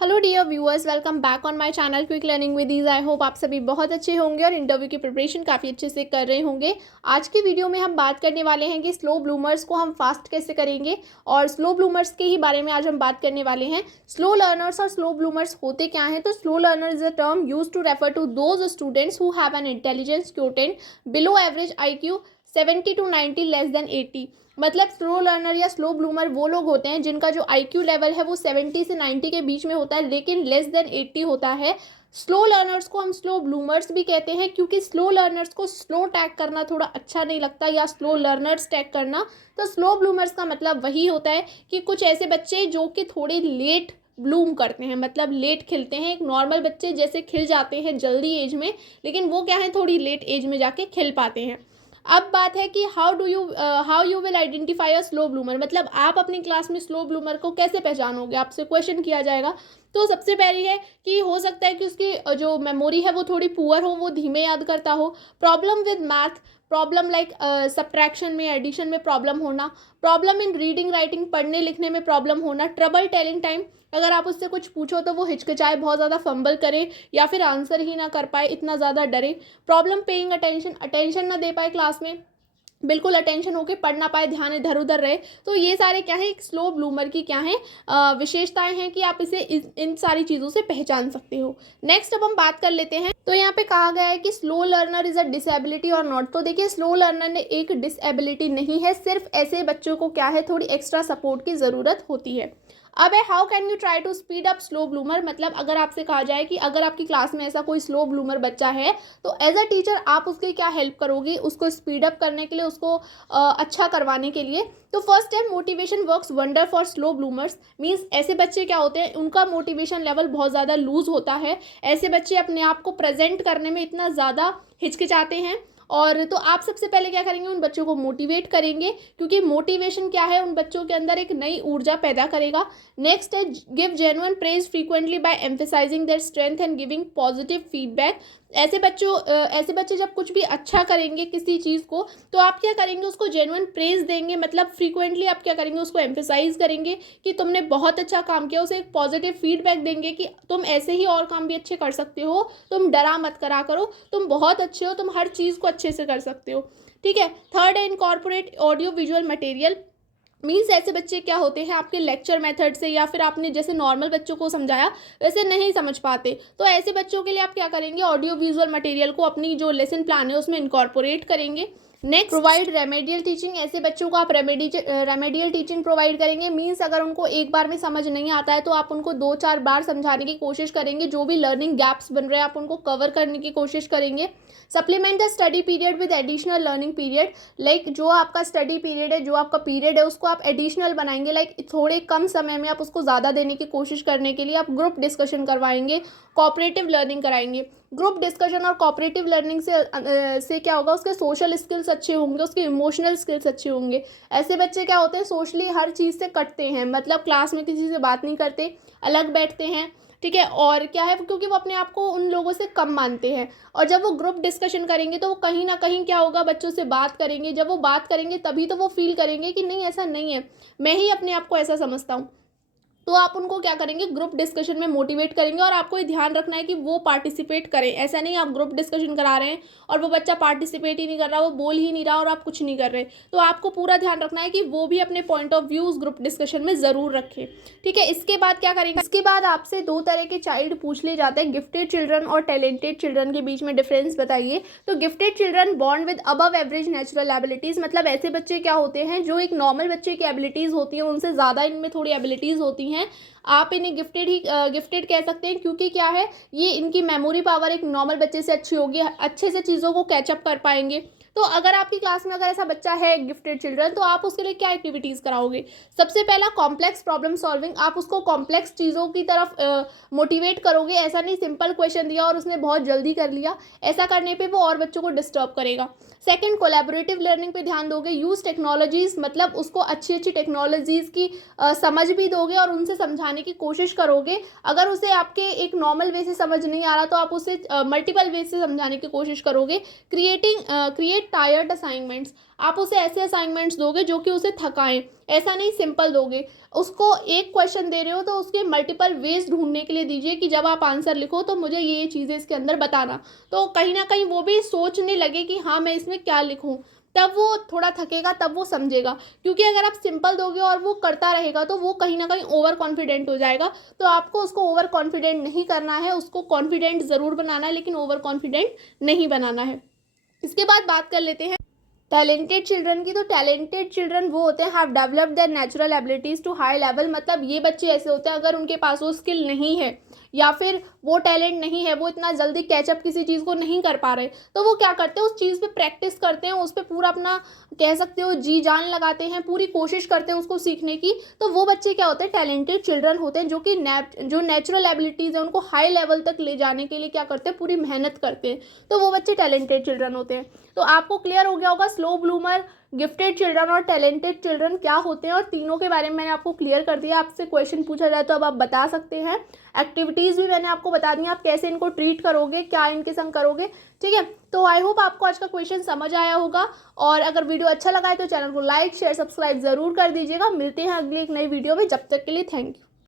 Hello dear viewers, welcome back on my channel quick learning with ease. I hope आप सभी बहुत अच्छे होंगे और इंटरव्यू की प्रिपरेशन काफ़ी अच्छे से कर रहे होंगे। आज की वीडियो में हम बात करने वाले हैं कि स्लो ब्लूमर्स को हम फास्ट कैसे करेंगे, और स्लो ब्लूमर्स के ही बारे में आज हम बात करने वाले हैं। स्लो लर्नर्स और स्लो ब्लूमर्स होते क्या हैं? तो slow learner is a term use to refer to those students who have an intelligence quotient below average IQ 70 to 90 less than 80। मतलब स्लो लर्नर या स्लो ब्लूमर वो लोग होते हैं जिनका जो IQ लेवल है वो 70 से 90 के बीच में होता है, लेकिन लेस देन 80 होता है। स्लो लर्नर्स को हम स्लो ब्लूमर्स भी कहते हैं, क्योंकि स्लो लर्नर्स को स्लो टैग करना थोड़ा अच्छा नहीं लगता, या स्लो लर्नर्स टैग करना। तो स्लो ब्लूमर्स का मतलब वही होता है कि कुछ ऐसे बच्चे जो कि थोड़े लेट ब्लूम करते हैं, मतलब लेट खिलते हैं। एक नॉर्मल बच्चे जैसे खिल जाते हैं जल्दी एज में, लेकिन वो क्या है, थोड़ी लेट एज में जाके खिल पाते हैं। अब बात है कि how you will identify a slow bloomer, मतलब आप अपनी क्लास में स्लो ब्लूमर को कैसे पहचानोगे, आपसे क्वेश्चन किया जाएगा। तो सबसे पहली है कि हो सकता है कि उसकी जो मेमोरी है वो थोड़ी पुअर हो, वो धीमे याद करता हो। Problem with math, problem like subtraction में, एडिशन में प्रॉब्लम होना। प्रॉब्लम इन रीडिंग राइटिंग, पढ़ने लिखने में प्रॉब्लम होना। ट्रबल टेलिंग टाइम, अगर आप उससे कुछ पूछो तो वो हिचकिचाए, बहुत ज़्यादा फंबल करे, या फिर आंसर ही ना कर पाए, इतना ज़्यादा डरे। प्रॉब्लम पेइंग अटेंशन, अटेंशन ना दे पाए क्लास में, बिल्कुल अटेंशन होके पढ़ ना पाए, ध्यान इधर उधर रहे। तो ये सारे क्या है, एक स्लो ब्लूमर की क्या है विशेषताएं हैं कि आप इसे इन सारी चीज़ों से पहचान सकते हो। नेक्स्ट अब हम बात कर लेते हैं। तो यहाँ पे कहा गया है कि slow learner is a disability और नॉट। तो देखिए, स्लो लर्नर ने एक डिसेबिलिटी नहीं है, सिर्फ ऐसे बच्चों को क्या है, थोड़ी एक्स्ट्रा सपोर्ट की ज़रूरत होती है। अब है how can you try to speed up slow bloomer, मतलब अगर आपसे कहा जाए कि अगर आपकी क्लास में ऐसा कोई स्लो ब्लूमर बच्चा है, तो एज अ टीचर आप उसकी क्या हेल्प करोगी उसको स्पीड अप करने के लिए, उसको अच्छा करवाने के लिए। तो फर्स्ट है motivation works wonder for slow bloomers. Means ऐसे बच्चे क्या होते हैं, उनका मोटिवेशन लेवल बहुत ज़्यादा लूज होता है। ऐसे बच्चे अपने आप को प्रेजेंट करने में इतना ज़्यादा हिचकिचाते हैं। और तो आप सबसे पहले क्या करेंगे, उन बच्चों को मोटिवेट करेंगे, क्योंकि मोटिवेशन क्या है, उन बच्चों के अंदर एक नई ऊर्जा पैदा करेगा। नेक्स्ट है give genuine praise frequently by emphasising their strength and giving positive feedback. ऐसे बच्चे जब कुछ भी अच्छा करेंगे किसी चीज़ को, तो आप क्या करेंगे, उसको जेन्युइन प्रेज देंगे, मतलब फ्रीक्वेंटली आप क्या करेंगे, उसको एम्फेसाइज करेंगे कि तुमने बहुत अच्छा काम किया, उसे एक पॉजिटिव फीडबैक देंगे कि तुम ऐसे ही और काम भी अच्छे कर सकते हो, तुम डरा मत करा करो, तुम बहुत अच्छे हो, तुम हर चीज़ को अच्छे से कर सकते हो। ठीक है। थर्ड है incorporate audio visual material. Means ऐसे बच्चे क्या होते हैं, आपके लेक्चर मेथड से या फिर आपने जैसे नॉर्मल बच्चों को समझाया वैसे नहीं समझ पाते। तो ऐसे बच्चों के लिए आप क्या करेंगे, ऑडियो विजुअल मटेरियल को अपनी जो लेसन प्लान है उसमें इनकॉर्पोरेट करेंगे। Next provide remedial teaching. ऐसे बच्चों को आप रेमेडियल टीचिंग प्रोवाइड करेंगे। मीन्स अगर उनको एक बार में समझ नहीं आता है तो आप उनको 2-4 बार समझाने की कोशिश करेंगे, जो भी लर्निंग गैप्स बन रहे हैं आप उनको कवर करने की कोशिश करेंगे। Supplement the study period with additional learning period. Like जो आपका स्टडी पीरियड है, जो आपका पीरियड है, उसको आप एडिशनल बनाएंगे। लाइक थोड़े कम समय में आप उसको ज़्यादा देने की कोशिश करने के लिए आप ग्रुप डिस्कशन करवाएंगे, कोऑपरेटिव लर्निंग कराएंगे। ग्रुप डिस्कशन और कोऑपरेटिव लर्निंग से क्या होगा, उसके सोशल स्किल्स अच्छे होंगे, उसके इमोशनल स्किल्स अच्छे होंगे। ऐसे बच्चे क्या होते हैं, सोशली हर चीज़ से कटते हैं, मतलब क्लास में किसी से बात नहीं करते, अलग बैठते हैं। ठीक है। और क्या है, क्योंकि वो अपने आप को उन लोगों से कम मानते हैं। और जब वो ग्रुप डिस्कशन करेंगे तो वो कहीं ना कहीं क्या होगा, बच्चों से बात करेंगे। जब वो बात करेंगे तभी तो वो फील करेंगे कि नहीं, ऐसा नहीं है, मैं ही अपने आप को ऐसा समझता हूँ। तो आप उनको क्या करेंगे, ग्रुप डिस्कशन में मोटिवेट करेंगे। और आपको ये ध्यान रखना है कि वो पार्टिसिपेट करें। ऐसा नहीं आप ग्रुप डिस्कशन करा रहे हैं और वो बच्चा पार्टिसिपेट ही नहीं कर रहा, वो बोल ही नहीं रहा और आप कुछ नहीं कर रहे। तो आपको पूरा ध्यान रखना है कि वो भी अपने पॉइंट ऑफ व्यू उस ग्रुप डिस्कशन में ज़रूर रखे। ठीक है। इसके बाद क्या करेंगे, इसके बाद आपसे 2 तरह के चाइल्ड पूछ लिए जाते हैं, गिफ्टेड चिल्ड्रन और टैलेंटेड चिल्ड्रन के बीच में डिफरेंस बताइए। तो gifted children born with above average natural abilities, मतलब ऐसे बच्चे क्या होते हैं, जो एक नॉर्मल बच्चे की एबिलिटीज़ होती हैं उनसे ज़्यादा इनमें थोड़ी एबिलिटीज़ होती हैं। आप इन्हें गिफ्टेड कह सकते हैं, क्योंकि क्या है, ये इनकी मेमोरी पावर एक नॉर्मल बच्चे से अच्छी होगी, अच्छे से चीज़ों को कैचअप कर पाएंगे। तो अगर आपकी क्लास में अगर ऐसा बच्चा है गिफ्टेड चिल्ड्रन, तो आप उसके लिए क्या एक्टिविटीज़ कराओगे। सबसे पहला कॉम्प्लेक्स प्रॉब्लम सॉल्विंग, आप उसको कॉम्प्लेक्स चीज़ों की तरफ मोटिवेट करोगे। ऐसा नहीं सिंपल क्वेश्चन दिया और उसने बहुत जल्दी कर लिया, ऐसा करने पे वो और बच्चों को डिस्टर्ब करेगा। सेकंड, कोलैबोरेटिव लर्निंग पे ध्यान दोगे। यूज़ टेक्नोलॉजीज़, मतलब उसको अच्छी अच्छी टेक्नोलॉजीज़ की समझ भी दोगे और उनसे समझाने की कोशिश करोगे। अगर उसे आपके एक नॉर्मल वे से समझ नहीं आ रहा तो आप उसे मल्टीपल वे से समझाने की कोशिश करोगे। Create tired assignments. आप उसे ऐसे असाइनमेंट्स दोगे जो कि उसे थकाएं, ऐसा नहीं सिंपल दोगे। उसको एक क्वेश्चन दे रहे हो तो उसके मल्टीपल वेज ढूंढने के लिए दीजिए कि जब आप आंसर लिखो तो मुझे ये चीज़ें इसके अंदर बताना। तो कहीं ना कहीं वो भी सोचने लगे कि हाँ मैं इसमें क्या लिखूँ, तब वो थोड़ा थकेगा, तब वो समझेगा। क्योंकि अगर आप सिंपल दोगे और वो करता रहेगा तो वो कहीं ना कहीं ओवर कॉन्फिडेंट हो जाएगा। तो आपको उसको ओवर कॉन्फिडेंट नहीं करना है, उसको कॉन्फिडेंट ज़रूर बनाना है लेकिन ओवर कॉन्फिडेंट नहीं बनाना है। इसके बाद बात कर लेते हैं टैलेंटेड चिल्ड्रन की। तो टैलेंटेड चिल्ड्रन वो होते हैं have developed their natural abilities to high level. मतलब ये बच्चे ऐसे होते हैं अगर उनके पास वो स्किल नहीं है या फिर वो टैलेंट नहीं है, वो इतना जल्दी कैचअप किसी चीज़ को नहीं कर पा रहे, तो वो क्या करते हैं उस चीज़ पे प्रैक्टिस करते हैं, उस पर पूरा अपना कह सकते हो जी जान लगाते हैं, पूरी कोशिश करते हैं उसको सीखने की। तो वो बच्चे क्या होते हैं, टैलेंटेड चिल्ड्रन होते हैं, जो कि जो नेचुरल एबिलिटीज़ है उनको हाई लेवल तक ले जाने के लिए क्या करते हैं, पूरी मेहनत करते हैं। तो वो बच्चे टैलेंटेड चिल्ड्रन होते हैं। तो आपको क्लियर हो गया होगा स्लो ब्लूमर, गिफ्टेड चिल्ड्रन और टैलेंटेड चिल्ड्रन क्या होते हैं, और तीनों के बारे में मैंने आपको क्लियर कर दिया। आपसे क्वेश्चन पूछा जाए तो अब आप बता सकते हैं। एक्टिविटीज़ भी मैंने आपको बता दी, आप कैसे इनको ट्रीट करोगे, क्या इनके संग करोगे। ठीक है, तो आई होप आपको आज का क्वेश्चन समझ आया होगा। और अगर वीडियो अच्छा लगा है तो चैनल को लाइक शेयर सब्सक्राइब ज़रूर कर दीजिएगा। मिलते हैं अगली एक नई वीडियो में, जब तक के लिए थैंक यू।